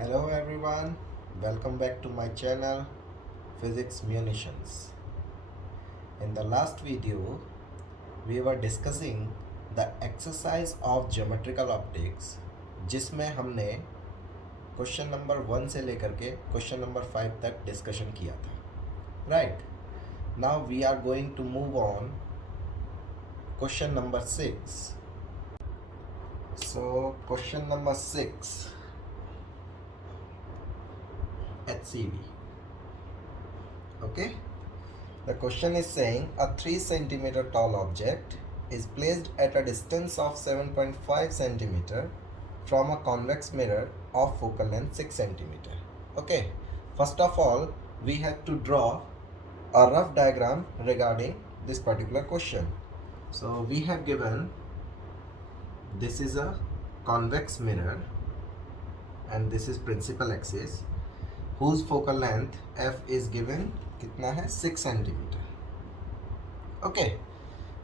Hello everyone, welcome back to my channel Physics Munitions. In the last video, we were discussing the exercise of geometrical optics जिसमें हमने question number 1 से लेकर के question number 5 तक discussion किया था. Right. Now we are going to move on question number 6. So question number 6. HCV. Okay, the question is saying a 3 centimeter tall object is placed at a distance of 7.5 centimeter from a convex mirror of focal length 6 centimeter. Okay, first of all we have to draw a rough diagram regarding this particular question. So we have given this is a convex mirror and this is principal axis whose focal length f is given कितना है 6 centimetre. Okay,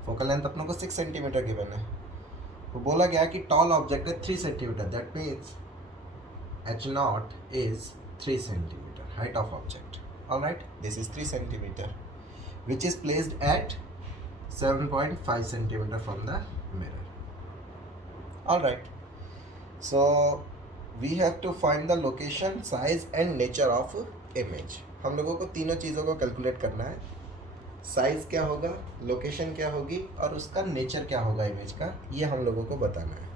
focal length अपनों को 6 centimetre given है. तो बोला गया कि tall object है 3 centimetre. That means H not is 3 centimetre height of object. Alright, this is 3 centimetre which is placed at 7.5 centimetre from the mirror. Alright, so we have to find the location, size and nature of image. हम लोगों को तीनों चीज़ों को calculate करना है. Size क्या होगा, लोकेशन क्या होगी और उसका नेचर क्या होगा इमेज का, ये हम लोगों को बताना है.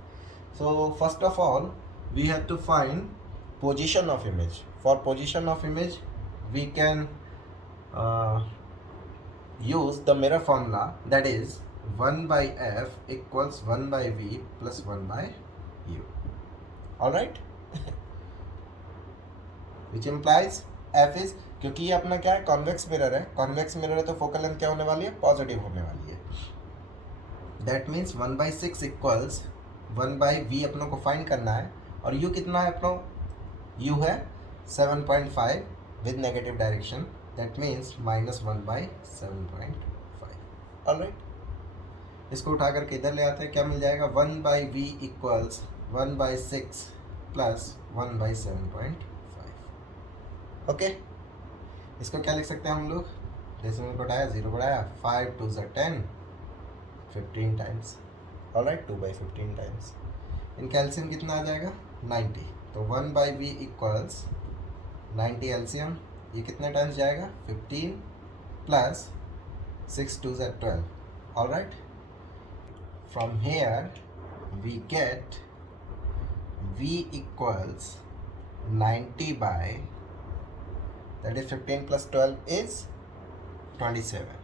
So first of all we have to find position of image. For position of image we can use the mirror formula, that is 1 by f equals 1 by v plus 1 by u. Alright, which implies f is, क्योंकि ये अपना क्या है, convex mirror है. Convex mirror है तो focal length क्या होने वाली है, पॉजिटिव होने वाली है. That means 1/6 equals 1 by v अपनों को फाइंड करना है. और u कितना है अपनों, u है 7.5 with negative direction. That means -1/7.5. Alright, इसको उठा करके इधर ले आते हैं. क्या मिल जाएगा, 1 by v equals 1/6 plus 1/7.5. Okay, इसको क्या लिख सकते हैं हम लोग, डेसिमल को उठाया, 0 बढ़ाया, 5 2 ज़ा 10, 15 टाइम्स. Alright, 2/15 times. इनका एलसीएम कितना आ जाएगा, 90. तो 1 by v इक्वल्स 90 एलसीएम. ये कितने टाइम्स जाएगा, 15 प्लस 6 2 ज़ा 12. Alright, from here we get v equals 90 by, that is 15 plus 12 is 27,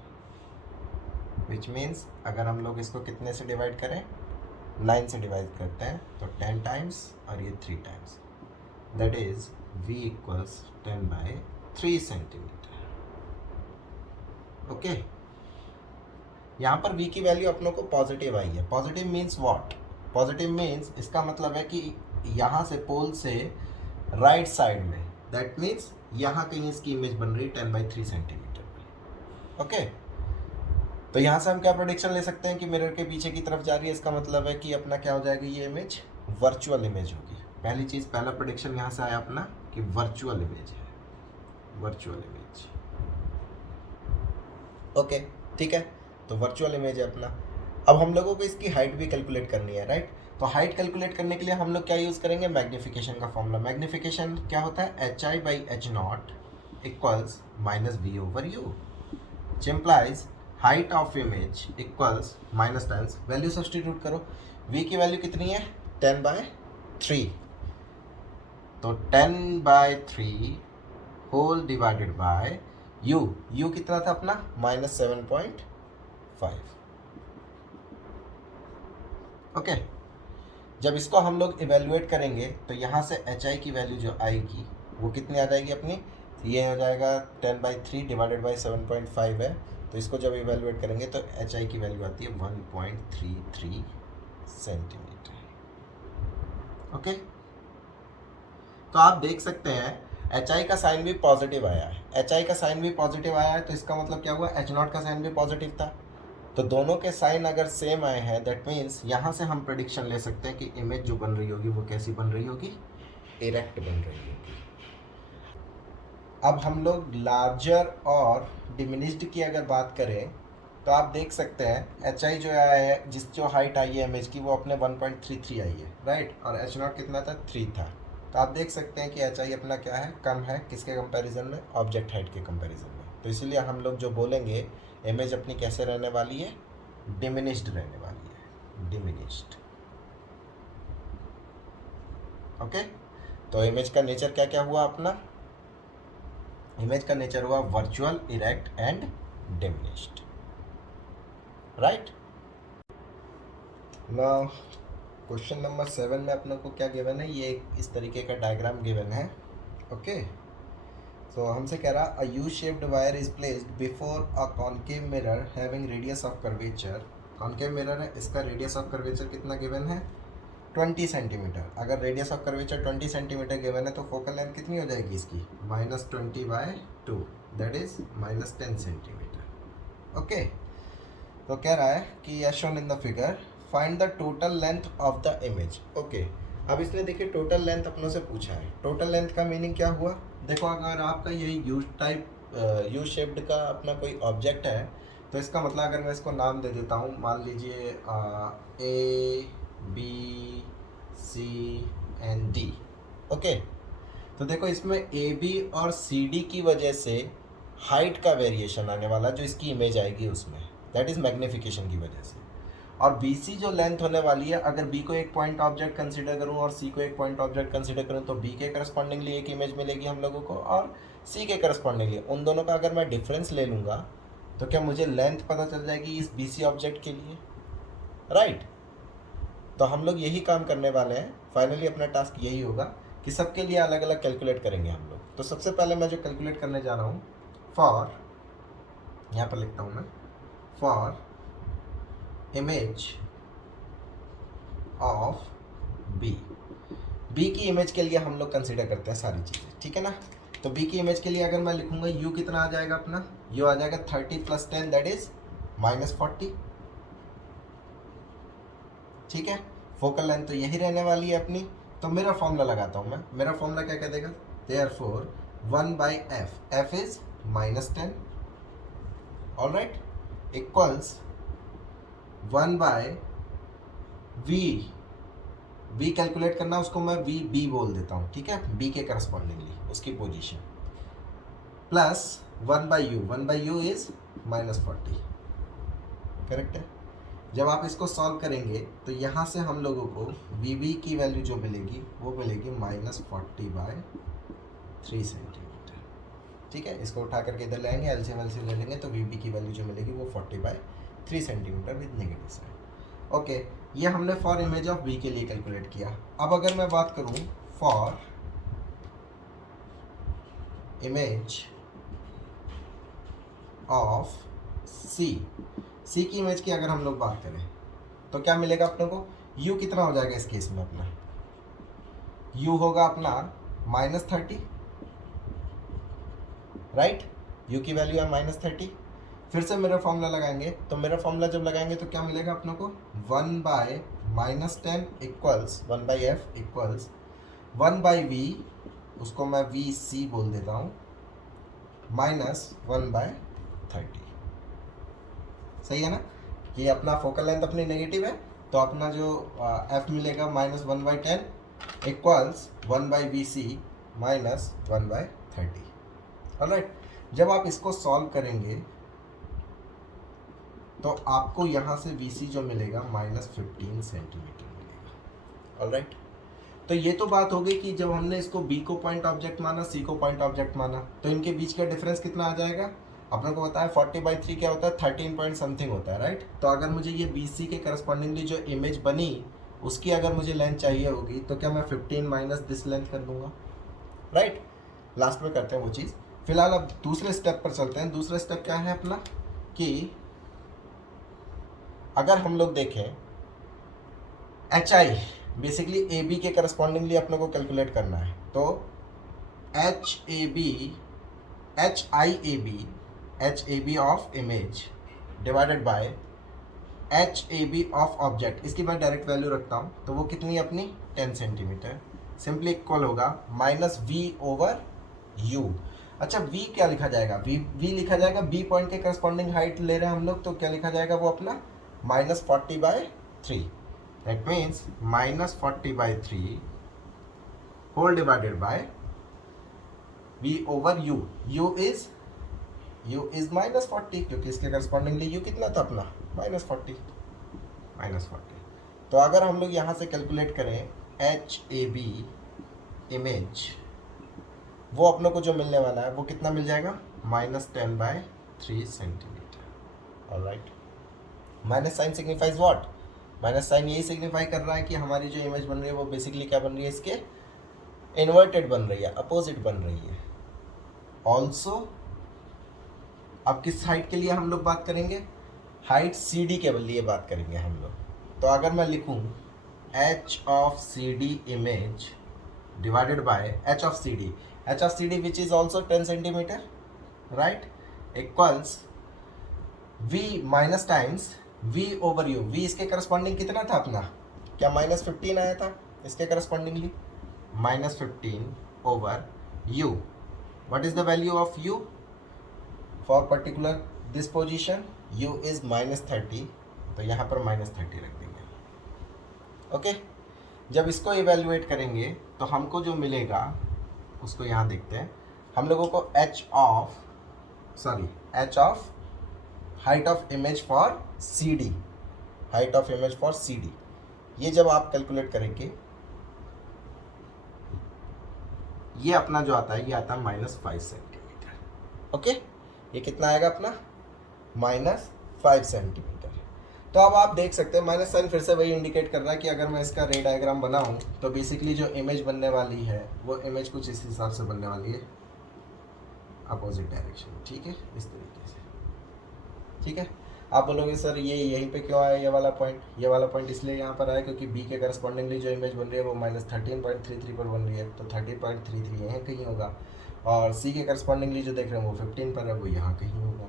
which means अगर हम लोग इसको कितने से डिवाइड करें, 9 से डिवाइड करते हैं तो 10 टाइम्स और ये 3 times. That is v equals 10/3 centimetre. Okay, यहाँ पर v की वैल्यू अपनों को पॉजिटिव आई है. Positive means what, positive means इसका मतलब है कि यहाँ से पोल से राइट साइड में, दैट मीन्स यहाँ कहीं इसकी इमेज बन रही है 10/3 सेंटीमीटर में. ओके, तो यहाँ से हम क्या प्रेडिक्शन ले सकते हैं कि मिरर के पीछे की तरफ जा रही है. इसका मतलब है कि अपना क्या हो जाएगी, ये इमेज वर्चुअल इमेज होगी. पहली चीज़, पहला प्रेडिक्शन यहाँ से आया अपना कि वर्चुअल इमेज है, वर्चुअल इमेज. ओके, ठीक है, तो वर्चुअल इमेज है अपना. अब हम लोगों को इसकी हाइट भी कैलकुलेट करनी है. राइट, तो हाइट कैलकुलेट करने के लिए हम लोग क्या यूज़ करेंगे, मैग्नीफिकेशन का फॉर्मूला. मैग्नीफिकेशन क्या होता है, HI/H0 equals -v/u, which implies height of image equals minus times value substitute करो. v की वैल्यू कितनी है, 10/3. तो 10/3 होल डिवाइडेड बाय u कितना था अपना, -7.5. ओके, जब इसको हम लोग इवेल्युएट करेंगे तो यहाँ से HI की वैल्यू जो आएगी वो कितनी आ जाएगी अपनी, ये हो जाएगा 10/3 डिवाइडेड बाई 7.5 है. तो इसको जब इवेल्युएट करेंगे तो HI की वैल्यू आती है 1.33 सेंटीमीटर. ओके, तो आप देख सकते हैं HI का साइन भी पॉजिटिव आया है. HI का साइन भी पॉजिटिव आया है तो इसका मतलब क्या हुआ, H0 का साइन भी पॉजिटिव था. तो दोनों के साइन अगर सेम आए हैं दैट मीन्स यहाँ से हम प्रेडिक्शन ले सकते हैं कि इमेज जो बन रही होगी वो कैसी बन रही होगी, इरेक्ट बन रही होगी। अब हम लोग लार्जर और डिमिनिश्ड की अगर बात करें तो आप देख सकते हैं एच आई जो आया है, जो हाइट आई है इमेज की, वो अपने 1.33 आई है, राइट, और एच नॉट कितना था, 3 था। तो आप देख सकते हैं कि एच आई अपना क्या है, कम है, किसके कंपैरिजन में, ऑब्जेक्ट हाइट के कंपैरिजन में। तो इसीलिए हम लोग जो बोलेंगे इमेज अपनी कैसे रहने वाली है, डिमिनिश्ड रहने वाली है, डिमिनिश्ड। ओके, तो इमेज का नेचर क्या क्या हुआ अपना, इमेज का नेचर हुआ virtual, erect and diminished, right. Now question number 7 में अपने को क्या गिवन है, ये इस तरीके का डायग्राम गिवन है। ओके, तो हमसे कह रहा a U shaped wire is placed before a concave mirror having radius of curvature. Concave mirror है, इसका रेडियस ऑफ कर्वेचर कितना गिवन है, 20 सेंटीमीटर। अगर radius of curvature 20 centimetre given है तो फोकल लेंथ कितनी हो जाएगी इसकी, -20/2, दैट इज -10 सेंटीमीटर। ओके, तो कह रहा है कि as shown in the figure find the total length of the image. Okay, अब इसने देखिए टोटल लेंथ अपनों से पूछा है। टोटल लेंथ का मीनिंग क्या हुआ, देखो अगर आपका यही यू शेप्ड का अपना कोई ऑब्जेक्ट है तो इसका मतलब अगर मैं इसको नाम दे देता हूँ, मान लीजिए A B C and D. Okay, तो देखो इसमें ए बी और सी डी की वजह से हाइट का वेरिएशन आने वाला, जो इसकी इमेज आएगी उसमें, दैट इज मैग्निफिकेशन की वजह से। और बी सी जो लेंथ होने वाली है, अगर बी को एक पॉइंट ऑब्जेक्ट कंसीडर करूं और सी को एक पॉइंट ऑब्जेक्ट कंसीडर करूं तो बी के करस्पॉन्डिंगली एक इमेज मिलेगी हम लोगों को, और सी के करस्पॉन्डिंगली उन दोनों का अगर मैं डिफरेंस ले लूँगा तो क्या मुझे लेंथ पता चल जाएगी इस बी सी ऑब्जेक्ट के लिए, राइट। तो हम लोग यही काम करने वाले हैं, फाइनली अपना टास्क यही होगा कि सबके लिए अलग अलग कैलकुलेट करेंगे हम लोग। तो सबसे पहले मैं जो कैलकुलेट करने जा रहा हूँ, फॉर, यहाँ पर लिखता हूँ मैं, फॉर इमेज ऑफ बी की इमेज के लिए हम लोग कंसीडर करते हैं सारी चीज़ें, ठीक है ना। तो बी की इमेज के लिए अगर मैं लिखूंगा यू कितना आ जाएगा अपना, यू आ जाएगा 30 + 10 दैट इज -40, ठीक है। फोकल लेंथ तो यही रहने वाली है अपनी। तो मेरा फॉर्मूला लगाता हूँ मैं, मेरा फॉर्मूला क्या कह देगा, therefore 1/f, f is -10, alright, equals 1/v, v calculate करना, उसको मैं वी बी बोल देता हूँ, ठीक है, बी के करस्पॉन्डिंगली उसकी position, plus 1/u, 1/u is -40, correct है। जब आप इसको सॉल्व करेंगे तो यहाँ से हम लोगों को वी बी की वैल्यू जो मिलेगी वो मिलेगी -40/3 सेंटीमीटर, ठीक है। इसको उठा करके इधर लाएंगे, एलसीएम ले लेंगे तो वी बी की वैल्यू जो मिलेगी वो 40/3 centimetre with negative sign. Okay, ये हमने फॉर इमेज ऑफ बी के लिए कैलकुलेट किया। अब अगर मैं बात करूं फॉर इमेज ऑफ सी की इमेज की अगर हम लोग बात करें तो क्या मिलेगा अपने को, u कितना हो जाएगा इस केस में अपना, u होगा अपना -30, राइट, u की वैल्यू है -30। फिर से मेरा फॉर्मूला लगाएंगे, तो मेरा फॉर्मूला जब लगाएंगे तो क्या मिलेगा अपने को, 1/-10 इक्वल्स 1/f इक्वल्स 1/v, उसको मैं वी सी बोल देता हूँ, -1/30। सही है ना, ये अपना फोकल लेंथ अपनी नेगेटिव है तो अपना जो f मिलेगा -1/10 इक्वल्स 1/vc -1/30, ऑलराइट। जब आप इसको सॉल्व करेंगे तो आपको यहाँ से vc जो मिलेगा -15 सेंटीमीटर मिलेगा, ऑलराइट। तो ये तो बात हो गई कि जब हमने इसको b को पॉइंट ऑब्जेक्ट माना, c को पॉइंट ऑब्जेक्ट माना, तो इनके बीच का डिफरेंस कितना आ जाएगा, अपने को बताया 40/3 क्या होता है, 13 पॉइंट समथिंग होता है, राइट। तो अगर मुझे ये बी सी के करस्पॉन्डिंगली जो इमेज बनी उसकी अगर मुझे लेंथ चाहिए होगी तो क्या मैं 15 माइनस दिस लेंथ कर दूंगा, राइट। लास्ट में करते हैं वो चीज़। फिलहाल अब दूसरे स्टेप पर चलते हैं। दूसरा स्टेप क्या है अपना, कि अगर हम लोग देखें H I basically A B के करस्पॉन्डिंगली अपने को कैलकुलेट करना है, तो H A B of image divided by H A B of object, इसकी मैं डायरेक्ट वैल्यू रखता हूँ तो वो कितनी है अपनी 10 सेंटीमीटर, सिंपली इक्वल होगा माइनस वी ओवर यू। अच्छा v क्या लिखा जाएगा, v लिखा जाएगा b पॉइंट के करस्पॉन्डिंग हाइट ले रहे हैं हम लोग, तो क्या लिखा जाएगा वो अपना -40/3। That means -40/3 whole divided by v over u। u is -40, क्योंकि इसके करस्पॉन्डिंगली u कितना था अपना -40। तो अगर हम लोग यहाँ से कैलकुलेट करें HAB इमेज, वो अपनों को जो मिलने वाला है वो कितना मिल जाएगा -10/3 centimetre. Alright, minus sign signifies what, minus sign यही सिग्निफाई कर रहा है कि हमारी जो इमेज बन रही है वो बेसिकली क्या बन रही है, इसके इन्वर्टेड बन रही है, अपोजिट बन रही है। ऑल्सो अब किस हाइट के लिए हम लोग बात करेंगे, हाइट CD के लिए बात करेंगे हम लोग। तो अगर मैं लिखूं h of CD image divided by h of CD which is also 10 centimeter, right, equals v minus times v over u। v इसके करस्पॉन्डिंग कितना था अपना, क्या -15 आया था इसके correspondingly, -15 over u। What is the value of u for particular this position, u is -30, तो यहाँ पर -30 रख देंगे। ओके, जब इसको इवेल्युएट करेंगे तो हमको जो मिलेगा उसको यहाँ देखते हैं। हम लोगों को h of height of image for CD, height of image for CD, ये जब आप कैलकुलेट करेंगे ये अपना जो आता है ये आता है -5 सेंटीमीटर। ओके, ये कितना आएगा अपना -5 सेंटीमीटर। तो अब आप देख सकते हैं माइनस साइन फिर से वही इंडिकेट कर रहा है कि अगर मैं इसका रे डायग्राम बनाऊं तो बेसिकली जो इमेज बनने वाली है वो इमेज कुछ इस हिसाब से बनने वाली है, अपोजिट डायरेक्शन। ठीक है, इस तरीके से। ठीक है, आप बोलोगे सर ये यहीं पे क्यों आया ये वाला पॉइंट इसलिए यहाँ पर आया क्योंकि b के करस्पॉन्डिंगली जो इमेज बन रही है वो -13.33 पर बन रही है, तो 13.33 यहाँ कहीं होगा, और c के करस्पॉन्डिंगली जो देख रहे हैं वो 15 पर है, वो यहाँ कहीं होगा,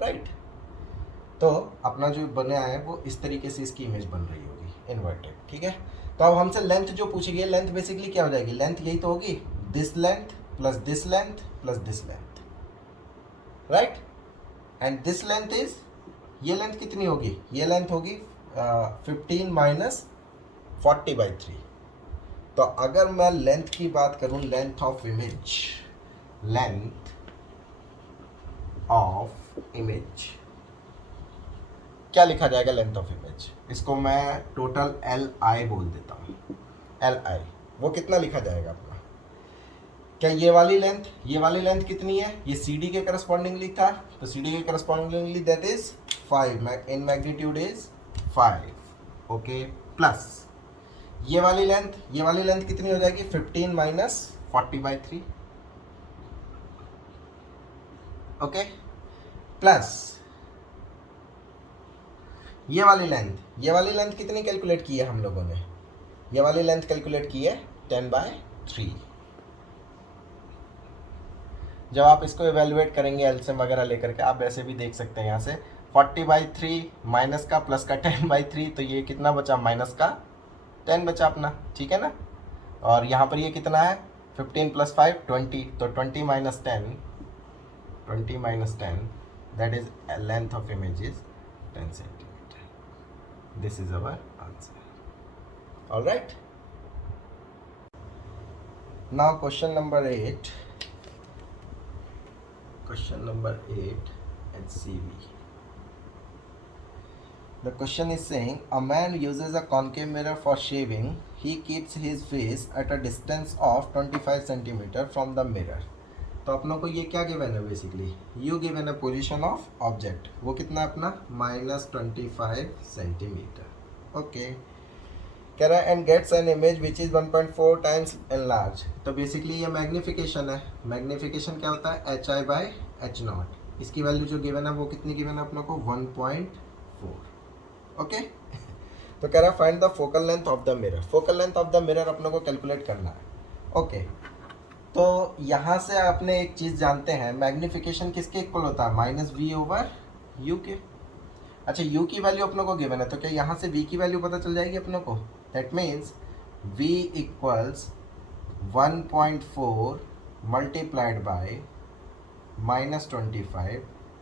राइट। तो अपना जो बना है वो इस तरीके से इसकी इमेज बन रही होगी इन्वर्टेड। ठीक है, तो अब हमसे लेंथ जो पूछी गई है, लेंथ बेसिकली क्या हो जाएगी, लेंथ यही तो होगी, this length plus this length plus this length, right. And this length is, ये लेंथ कितनी होगी, ये लेंथ होगी 15 माइनस 40/3। तो अगर मैं लेंथ की बात करूं, लेंथ ऑफ इमेज क्या लिखा जाएगा, लेंथ ऑफ इमेज, इसको मैं टोटल LI बोल देता हूँ, LI वो कितना लिखा जाएगा अपना, क्या ये वाली लेंथ कितनी है, ये CD के करस्पॉन्डिंगली था, तो CD के correspondingly that is 5 in magnitude is 5। Okay, plus ये वाली लेंथ कितनी हो जाएगी, 15 माइनस 40/3। ओके, प्लस ये वाली लेंथ कितनी कैलकुलेट की है हम लोगों ने, ये वाली लेंथ कैलकुलेट की है 10/3। जब आप इसको एवेल्युएट करेंगे एलसीएम वगैरह लेकर के, आप वैसे भी देख सकते हैं यहाँ से 40/3 माइनस का प्लस का 10/3, तो ये कितना बचा, माइनस का 10 बचा अपना। ठीक है ना, और यहाँ पर ये कितना है 15 + 5 20, तो 20 minus 10 that is length of image is 10 centimetre. This is our answer. All right. Now question number 8 HCV. The question is saying a man uses a concave mirror for shaving. He keeps his face at a distance of 25 centimeter from the mirror. तो अपनों को ये क्या given है, basically u given है position of object, वो कितना अपना -25 सेंटीमीटर। ओके, कह रहा है and gets an image which is 1.4 times enlarge. तो बेसिकली ये मैग्नीफिकेशन है, मैग्नीफिकेशन क्या होता है HI/H0। इसकी वैल्यू जो गिवन है वो कितनी गिवन है अपनों को 1.4। ओके, तो कह रहा है find the focal length of the mirror. Focal length of the mirror अपनों को कैलकुलेट करना है। ओके, तो यहाँ से आपने एक चीज़ जानते हैं, मैग्नीफिकेशन किसके इक्वल होता है, -V/U के। अच्छा, U की वैल्यू अपनों को गिवन है, तो क्या यहाँ से V की वैल्यू पता चल जाएगी अपनों को, that means V equals 1.4 multiplied by -25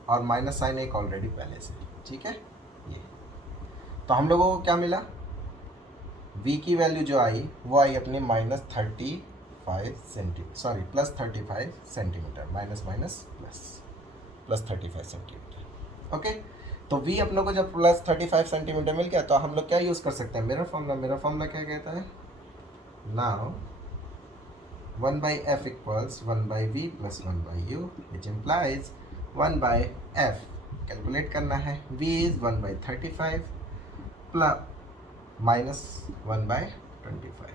और माइनस साइन एक ऑलरेडी पहले से, ठीक है। ये तो हम लोगों को क्या मिला, v की वैल्यू जो आई वो आई अपनी +35 centimetre, minus minus +35 centimetre. Okay, तो v अपने को जब +35 सेंटीमीटर मिल गया तो हम लोग क्या यूज़ कर सकते हैं, मिरर फॉर्मूला क्या कहता है, now 1/f = 1/v + 1/u which implies 1/f calculate करना है, v is 1/35 प्लस -1/25।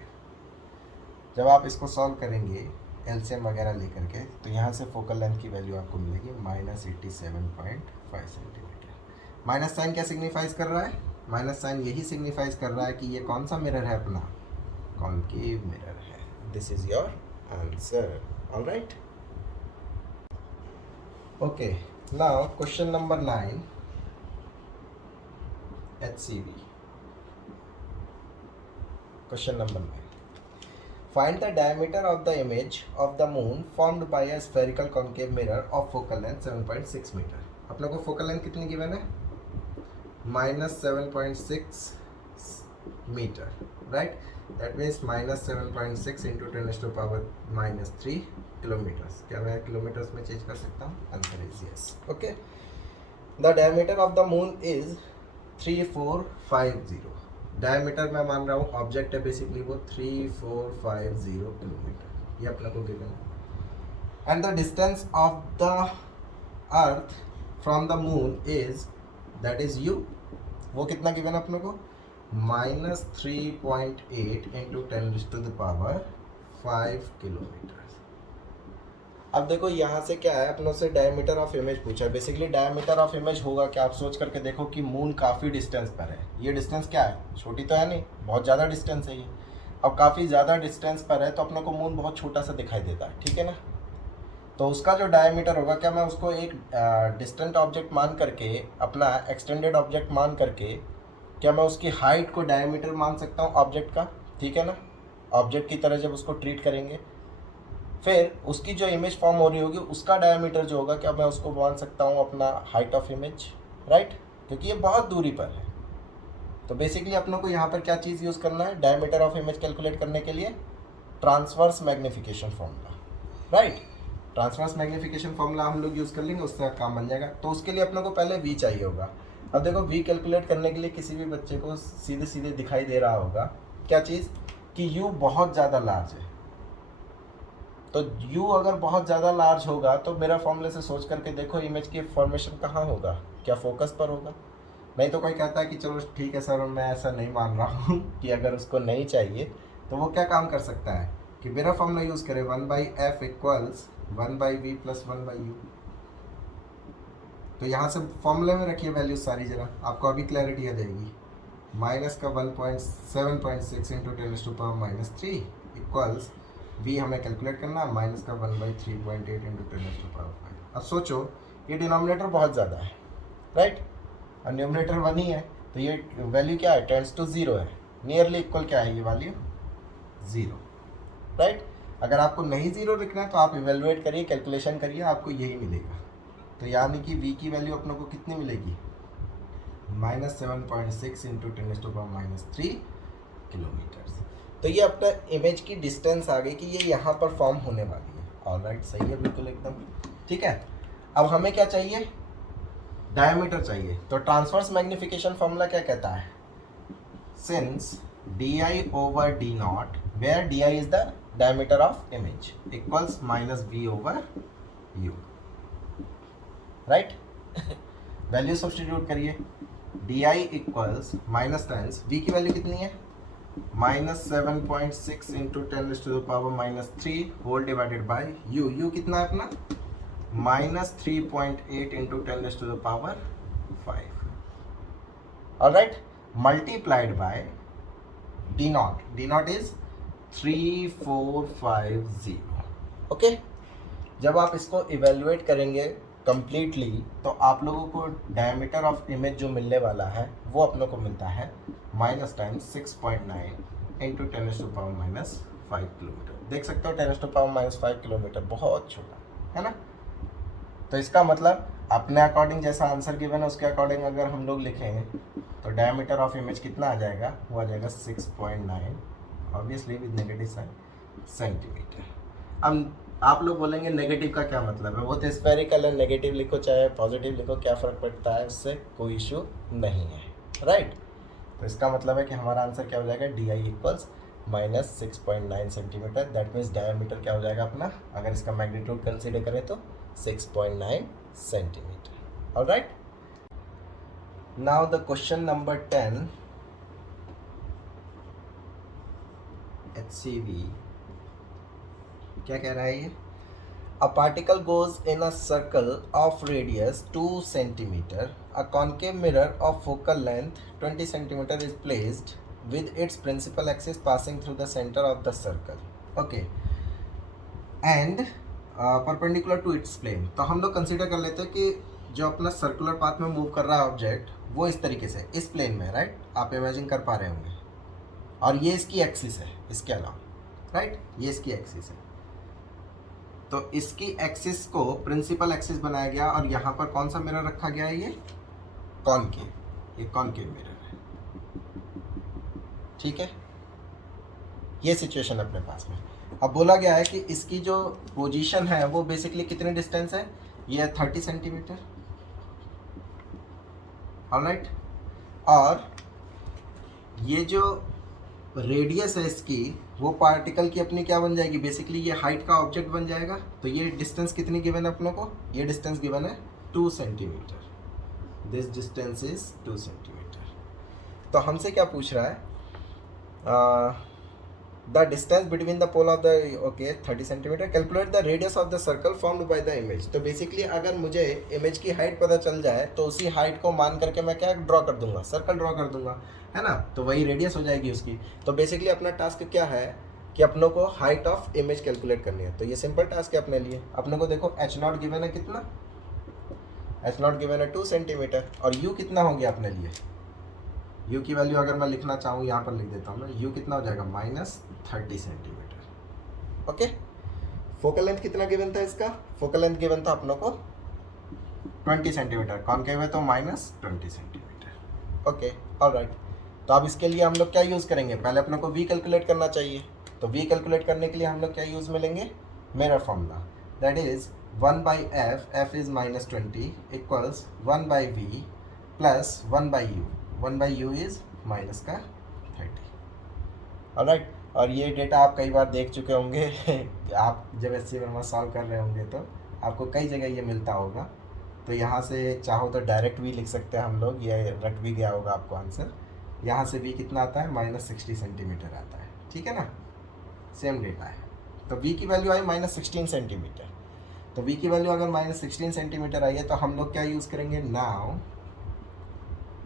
जब आप इसको सॉल्व करेंगे एलसीएम वगैरह लेकर के तो यहाँ से फोकल लेंथ की वैल्यू आपको मिलेगी -87.5 सेंटीमीटर। माइनस साइन क्या सिग्निफाइज कर रहा है, माइनस साइन यही सिग्निफाइज कर रहा है कि ये कौन सा मिरर है, अपना कॉन्केव मिरर है। This is your answer, alright. Okay, now question number 9 HCV। Question number 9. Find the diameter of the image of the moon formed by a spherical concave mirror of focal length 7.6 meter. अपने को focal length कितनी given है, -7.6 metre, right. That means -7.6 × 10⁻³ kilometres. क्या मैं kilometres में change कर सकता हूँ, answer is yes. Okay, the diameter of the moon is 3450। Diameter मैं मान रहा हूँ ऑब्जेक्ट है बेसिकली वो 3450 किलोमीटर, ये अपने को गिवन है। And the distance of the earth from the moon is, that is you, वो कितना गिवन है अपने को, -3.8 × 10⁵ किलोमीटर। अब देखो यहाँ से क्या है, अपनों से डायमीटर ऑफ इमेज पूछा है। बेसिकली डायमीटर ऑफ इमेज होगा क्या, आप सोच करके देखो कि मून काफ़ी डिस्टेंस पर है। ये डिस्टेंस क्या है, छोटी तो है नहीं, बहुत ज़्यादा डिस्टेंस है ये। अब काफ़ी ज़्यादा डिस्टेंस पर है तो अपनों को मून बहुत छोटा सा दिखाई देता है, ठीक है ना। तो उसका जो डायमीटर होगा, क्या मैं उसको एक डिस्टेंट ऑब्जेक्ट मान करके, अपना एक्सटेंडेड ऑब्जेक्ट मान करके, क्या मैं उसकी हाइट को डायमीटर मान सकता हूँ ऑब्जेक्ट का, ठीक है ना। ऑब्जेक्ट की तरह जब उसको ट्रीट करेंगे, फिर उसकी जो इमेज फॉर्म हो रही होगी उसका डायमीटर जो होगा, क्या मैं उसको मान सकता हूँ अपना हाइट ऑफ इमेज, राइट, क्योंकि ये बहुत दूरी पर है। तो बेसिकली अपनों को यहाँ पर क्या चीज़ यूज़ करना है, डायमीटर ऑफ इमेज कैलकुलेट करने के लिए transverse magnification formula, right. Transverse magnification formula हम लोग यूज़ कर लेंगे, उससे काम बन जाएगा। तो उसके लिए अपनों को पहले v चाहिए होगा। अब देखो v कैलकुलेट करने के लिए किसी भी बच्चे को सीधे सीधे दिखाई दे रहा होगा क्या चीज़, कि u बहुत ज़्यादा लार्ज है। तो u अगर बहुत ज़्यादा लार्ज होगा तो मेरा फॉर्मूले से सोच करके देखो इमेज की फॉर्मेशन कहाँ होगा, क्या फोकस पर होगा। नहीं तो कोई कहता है कि चलो ठीक है सर, मैं ऐसा नहीं मान रहा हूँ कि अगर उसको नहीं चाहिए तो वो क्या काम कर सकता है कि मेरा फॉर्मूला यूज़ करे 1/f = 1/v + 1/u। तो यहाँ से फॉर्मूले में रखिए वैल्यूज सारी, जरा आपको अभी क्लैरिटी आ जाएगी। -7.6 × 10⁻³ इक्वल्स v हमें कैलकुलेट करना है, -1/3.8 × 10⁵। अब सोचो ये डिनोमिनेटर बहुत ज़्यादा है, राइट, और न्यूमरेटर 1 ही है, तो ये वैल्यू क्या है, टेंड्स टू 0 है। नियरली इक्वल क्या है ये वैल्यू, 0, राइट। अगर आपको नहीं 0 लिखना है तो आप इवेलुएट करिए, कैलकुलेशन करिए, आपको यही मिलेगा। तो यानी कि v की वैल्यू अपनों को कितनी मिलेगी, -7.6 × 10⁻³ किलोमीटर्स। तो ये अपना इमेज की डिस्टेंस आ गई कि ये यहाँ पर फॉर्म होने वाली है, ऑलराइट, सही है बिल्कुल एकदम, ठीक है। अब हमें क्या चाहिए, डायमीटर चाहिए। तो ट्रांसवर्स मैग्नीफिकेशन फॉर्मूला क्या कहता है, since di/d0 where di is the diameter of image equals -v/u, right. Value substitute करिए, di equals minus times v की वैल्यू कितनी है, -7.6 × 10⁻³ whole divided by u। u कितना है अपना, -3.8 × 10⁵। Alright, multiplied by d0 is 3450। Okay, जब आप इसको इवेलुएट करेंगे कंप्लीटली तो आप लोगों को डायमीटर ऑफ इमेज जो मिलने वाला है वो अपनों को मिलता है -6.9 × 10⁻⁵ किलोमीटर। देख सकते हो 10⁻⁻5 किलोमीटर, बहुत छोटा है ना। तो इसका मतलब अपने अकॉर्डिंग जैसा आंसर गिवन है उसके अकॉर्डिंग अगर हम लोग लिखेंगे तो डायमीटर ऑफ इमेज कितना आ जाएगा, वो आ जाएगा 6.9, obviously with negative sign, centimetre. अब आप लोग बोलेंगे नेगेटिव का क्या मतलब है, वो तो स्फेरिकल है, नेगेटिव लिखो चाहे पॉजिटिव लिखो, क्या फ़र्क पड़ता है, उससे कोई इशू नहीं है, राइट। तो इसका मतलब है कि हमारा आंसर क्या हो जाएगा, D I equals -6.9 centimetre. That means diameter क्या हो जाएगा अपना, अगर इसका मैग्नीट्यूड कंसीडर करें तो 6.9 centimetre. Alright, now the question number 10, HCV क्या कह रहा है ये, A particle goes in a circle of radius 2 centimeter. A concave mirror of focal length 20 centimeter is placed with its principal axis passing through the center of the circle. Okay. And perpendicular to its plane. तो हम लोग consider कर लेते हैं कि जो अपना circular path में मूव कर रहा है ऑब्जेक्ट, वो इस तरीके से इस प्लेन में, राइट, आप इमेजिन कर पा रहे होंगे, और ये इसकी एक्सिस है इसके अलावा, राइट, ये इसकी एक्सिस है। तो इसकी एक्सिस को प्रिंसिपल एक्सिस बनाया गया और यहाँ पर कौन सा मिरर रखा गया है, ये कॉनकेव, ये कॉनकेव मिरर है, ठीक है। ये सिचुएशन अपने पास में। अब बोला गया है कि इसकी जो पोजीशन है वो बेसिकली कितने डिस्टेंस है, ये है 30 सेंटीमीटर, ऑलराइट। और ये जो रेडियस है इसकी, वो पार्टिकल की अपनी क्या बन जाएगी, बेसिकली ये हाइट का ऑब्जेक्ट बन जाएगा। तो ये डिस्टेंस कितनी गिवन है अपनों को, ये डिस्टेंस गिवन है 2 centimetre, this distance is 2 centimetre. तो हमसे क्या पूछ रहा है, the distance between the pole of the, okay 30 centimetre, calculate the radius of the circle formed by the image. तो बेसिकली अगर मुझे इमेज की हाइट पता चल जाए तो उसी हाइट को मान करके मैं क्या ड्रॉ कर दूंगा, सर्कल ड्रॉ कर दूंगा, है ना। तो वही रेडियस हो जाएगी उसकी। तो बेसिकली अपना टास्क क्या है कि अपनों को हाइट ऑफ इमेज कैलकुलेट करनी है। तो ये सिंपल टास्क है अपने लिए। अपनों को देखो h0 गिवन है कितना, h0 गिवन है 2 सेंटीमीटर, और u कितना हो गया अपने लिए, u की वैल्यू अगर मैं लिखना चाहूँ यहाँ पर लिख देता हूँ मैं, u कितना हो जाएगा -30 सेंटीमीटर, ओके। फोकल लेंथ कितना गिवन था इसका, फोकल लेंथ गिवन था अपनों को 20 सेंटीमीटर, कॉनकेव है तो -20 सेंटीमीटर, ओके, ऑलराइट। तो अब इसके लिए हम लोग क्या यूज़ करेंगे, पहले अपने को v कैलकुलेट करना चाहिए। तो v कैलकुलेट करने के लिए हम लोग क्या यूज़ में लेंगे, mirror formula, that is 1/f, f is -20 equals 1/v plus 1/u, 1/u is minus का 30, ऑलराइट। और ये डेटा आप कई बार देख चुके होंगे आप जब SC वर्मा सॉल्व कर रहे होंगे तो आपको कई जगह ये मिलता होगा। तो यहाँ से चाहो तो डायरेक्ट भी लिख सकते हैं हम लोग, ये रट भी गया होगा आपको आंसर। यहाँ से v कितना आता है, -60 सेंटीमीटर आता है, ठीक है ना, सेम डेटा है। तो v की वैल्यू आई -16 सेंटीमीटर। तो v की वैल्यू अगर -16 सेंटीमीटर आई है तो हम लोग क्या यूज़ करेंगे, now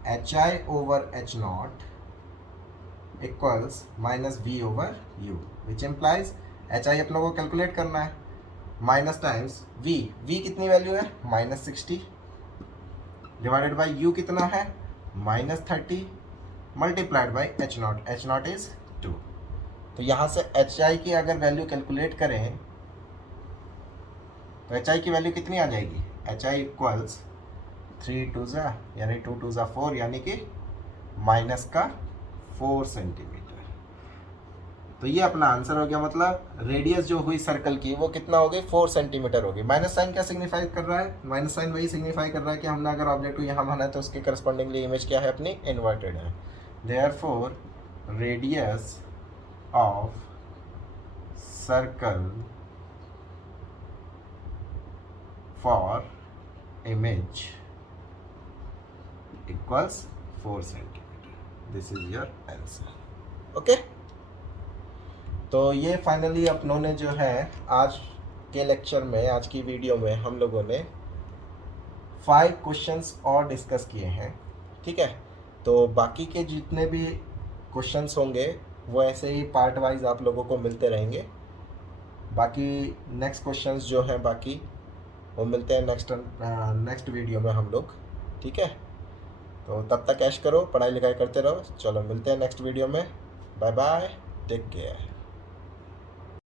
hi/h0 equals -v/u, which implies hi अपनों को कैलकुलेट करना है, माइनस टाइम्स v, v कितनी वैल्यू है -60 डिवाइडेड बाई u कितना है -30 multiplied by h0, h0 is 2। तो यहाँ से hi की अगर वैल्यू कैलकुलेट करें तो hi की वैल्यू कितनी आ जाएगी, hi इक्वल्स 3 2 यानी 2 2 4, यानी कि -4 सेंटीमीटर। तो ये अपना आंसर हो गया। मतलब रेडियस जो हुई सर्कल की वो कितना हो गई, 4 सेंटीमीटर हो गई। माइनस साइन क्या सिग्निफाई कर रहा है, माइनस साइन वही सिग्निफाई कर रहा है कि हमने अगर ऑब्जेक्ट को यहाँ माना है तो उसके करस्पॉन्डिंगली इमेज क्या है अपनी, इन्वर्टेड है। Therefore radius of circle for image equals 4 centimetre. This is your answer, okay. तो ये फाइनली अपनों ने जो है आज के लेक्चर में, आज की वीडियो में हम लोगों ने 5 क्वेश्चंस और डिस्कस किए हैं, ठीक है। तो बाकी के जितने भी क्वेश्चंस होंगे वो ऐसे ही पार्ट वाइज आप लोगों को मिलते रहेंगे। बाकी नेक्स्ट क्वेश्चंस जो हैं बाकी वो मिलते हैं नेक्स्ट वीडियो में हम लोग, ठीक है। तो तब तक ऐश करो, पढ़ाई लिखाई करते रहो। चलो मिलते हैं नेक्स्ट वीडियो में, बाय बाय, टेक केयर।